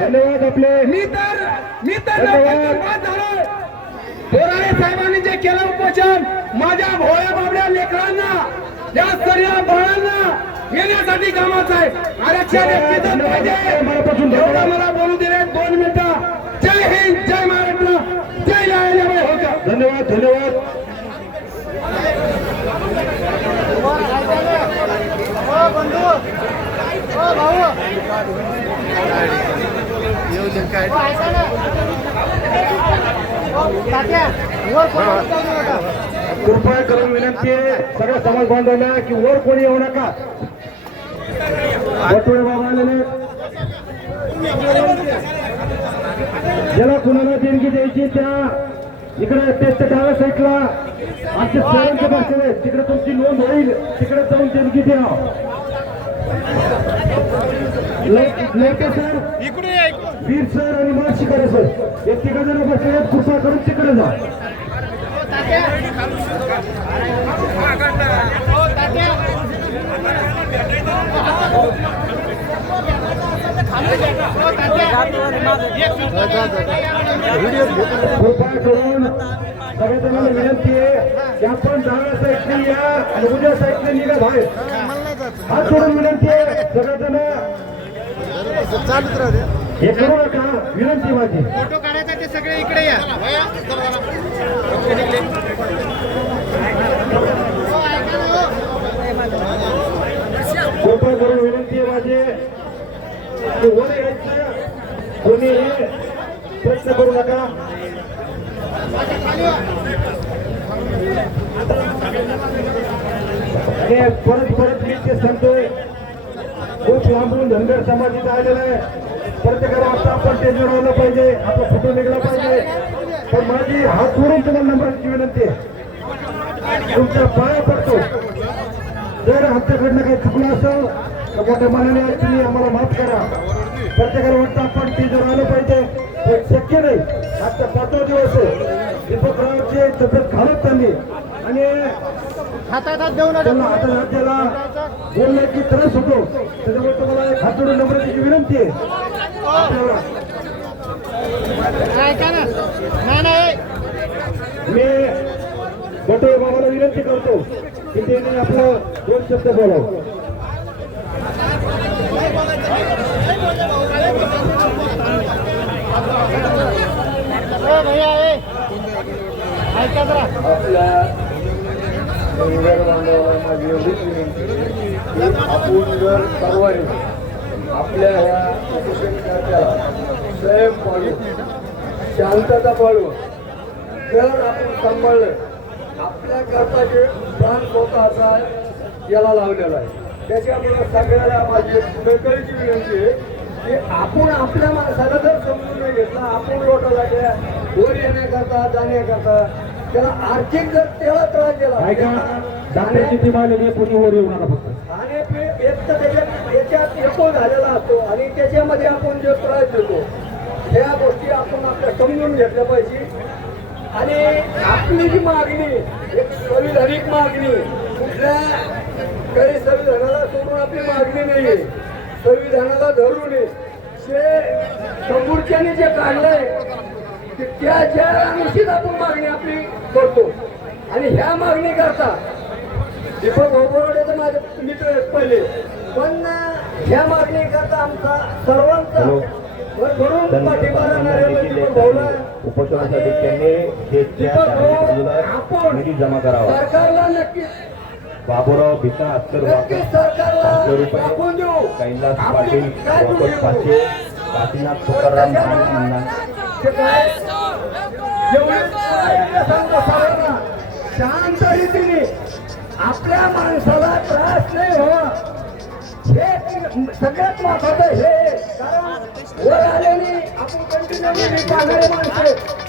धन्यवाद आपले. मी तर मी तर बोराळे साहेबांनी जे केलं उपोषण माझ्या भोळ्या बाबड्या लेकरांना या सर्व बाळांना येण्यासाठी कामाचं आहे. आरक्षण. पाहिजे. एवढं मला बोलू दिले. दोन मिनिटं. जय हिंद जय महाराष्ट्र जय लायला होतं धन्यवाद धन्यवाद. कृपया करून विनंती आहे सगळ्या समाज बांधवांना की वर कोणी येऊ नका. वटोळे बाबा ज्याला कुणाला देणगी द्यायची त्या इकडे टेस्ट डाव्या साईडला आमचे सरांचे बसले तिकडे तुमची नोंद होईल तिकडे जाऊन देणगी द्या. लवकर सर. वीर सर आणि मानशिकारे सर. हे तिघ जण बसले. कृपा करून तिकडे जा. कृपा करून सगळ्यांना विनंती आहे की आपण डाव्या साईडने या आणि उद्या साईडने निघा बाहेर. हात सोडून विनंती आहे. सगळेजण चालूच राहते हे करू नका विनंती माझी. फोटो काढायचा ते सगळे इकडे या. कृपा करून विनंती आहे माझी. की वर यायचं कोणी प्रयत्न करू नका. परत परत मी ते सांगतोय लांबून धनगर समाज इथं आलेला आहे. प्रत्येकाला आता आपण स्टेजवर आलं पाहिजे आपला फोटो निघला पाहिजे. पण माझी हात जोडून तुम्हाला नंबरची विनंती आहे. तुमच्या पाया पडतो. जर आमच्याकडनं काही चुकलं असेल तर मोठ्या मनाने तुम्ही आम्हाला माफ करा. प्रत्येकाला वाटतं आपण जर आलं पाहिजे. पण शक्य नाही. आजचा पाचवा दिवस आहे. दीपकरावची तब्येत घालत त्यांनी आणि हातात हात देऊ नका. आता राज्याला बोलण्याची त्रास होतो. त्याच्यामुळे तुम्हाला एक हात जोडून द्यायची विनंती आहे. आपल्याला ऐका ना. नाही नाही मी बटोळे बाबाला विनंती करतो की त्यांनी आपलं दोन शब्द बोलावं. भैया ऐका जरा. धनगर बांधवांना एवढीच विनंती की आपण जर सर्वांनी आपल्या ह्या उपोषणकर्त्याला स्वयं पाळू शांतता पाळू जर आपण सांभाळलं आपल्या करता जे प्राण स्वतःचा याला लावलेला आहे त्याच्यामुळे सगळ्याला माझी कळकळीची विनंती आहे की आपण आपल्या माणसाला जर समजून घेतला आपण लोटा लागल्या वर येण्याकरता जाण्याकरता त्याला आर्थिक जर त्याला त्रास दिला. आलेली आहे कोणी वर येऊ नका फक्त. आणि एक तर त्याच्यात याच्यात येतो झालेला असतो. आणि त्याच्यामध्ये आपण जो त्रास देतो त्या गोष्टी आपण आपल्या समजून घेतल्या पाहिजे. आणि आपली जी मागणी एक संविधानिक मागणी कुठल्या काही संविधानाला सोडून आपली मागणी नाही संविधानाला धरून समोरच्याने जे काढलंय की त्या ज्या अनुषित आपण मागणी आपली करतो. आणि ह्या मागणी करता दीपक भोपरवडे तर माझे मित्र आहेत पहिले. पण ह्या मागणी करता आमचा सर्वांचा. उपोषणासाठी त्यांनी जमा करावा. बाबूराव भिका पाचशे रुपये कैलास पाटील? पाचशे काशीनाथ तुकाराम शांत रीतीने आपल्या माणसाला त्रास नाही हो हे सगळ्यात महत्वाचं हे कारण वर आल्याने आपण कंटिन्यू माणसे